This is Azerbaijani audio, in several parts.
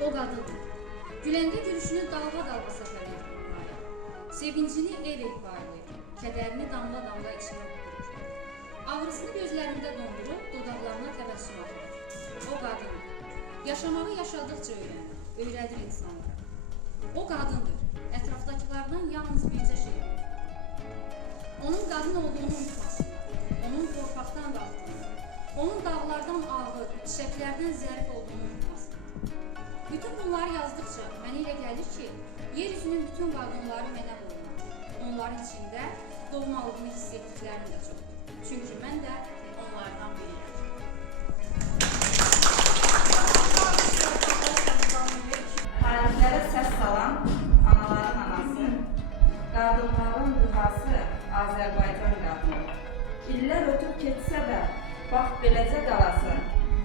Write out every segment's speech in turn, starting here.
O qadındır. Güləndə gülüşünü dalğa-dalğa səfər edir. Sevincini ev etbarlayır. Kədərini damla-damla içinə qudurur. Ağrısını gözlərində dondurub, dodaqlarına təbəssüm atır. O qadındır. Yaşamağı yaşadıqca öyrədir insanlara. O qadındır. Ətrafdakılardan yalnız bircə şey verir. Onun qadın olduğunu unutmasınlar. Onun torpaqdan qalxdığını, onun dağlardan ağır, çiçəklərdən zərif olduğunu unutmasınlar. Bütün bunları yazdıqca mənə elə gəlir ki, yeryüzünün bütün qadınları mənə boyunlar. Onların içində doğmalığını hiss etdiklərim də çoxdur. Çünki mən də onlardan biriyəm. Tarixlərə səs salan anaların anası, qadınların rühası Azərbaycan qadını. İllər ötüb keçsə də, bax beləcə qalası,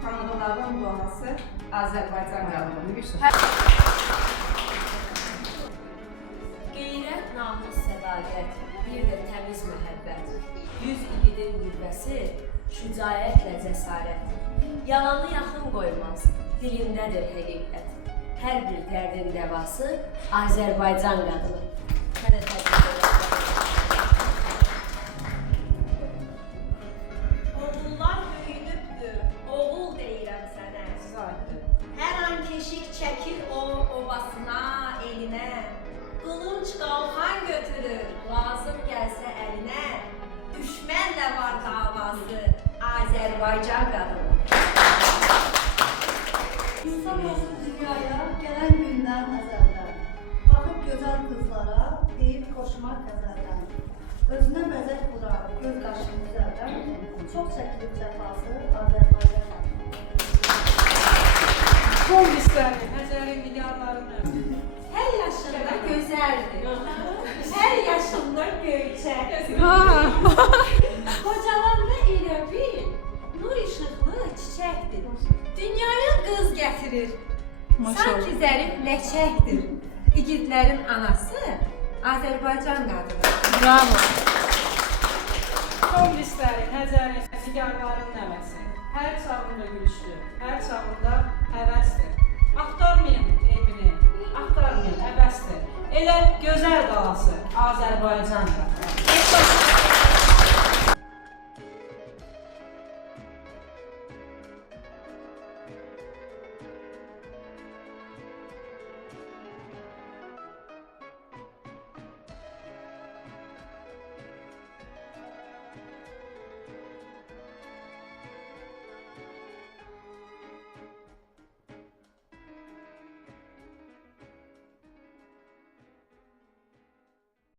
tanrıların duası Azərbaycan qadını. Qeyrət, namus, sədaqət, bir də təmiz məhəbbət, 100 igidin qüvvəsi, şücaətlə cəsarət. Yalanı yaxın qoymaz, dilindədir həqiqət. Hər bir dərdin dəvası Azərbaycan qadını. Hələ təqdim edək. Oğullar böyüdübdür, oğul deyirəm sənə. Hər an keşik çəkir o obasına, elinə. Qılınc qalxan götürür, lazım gəlsə əlinə. Düşmənlə var davası Azərbaycan qadını. İnsan olsun dünyaya gələn günlər nəzərdə. Baxıb gözəl qızlara, deyib qoşmaq qəzəldən. Özünə bəzək vurar, göz qaşını üzərdən. Çox çəkilib cəfası Azərbaycan qadını. Son listəni, Həzərin milyarlarını. Hər yaşında gözəldir, hər yaşında göyçək. Qocalanda elə bil, nur işıqlı çiçəkdir. Dünyaya qız gətirir, sanki zərif ləçəkdir. İgidlərin anası Azərbaycan qadını. Bravo. Son listəni, Həzərin milyarlarının nəvəsi. Hər çağında gülüşlü, hər çağında həvəsdir. Axtarmayın evini, axtarmayın həvəsdir. Elə gözəl qalası Azərbaycan qadını.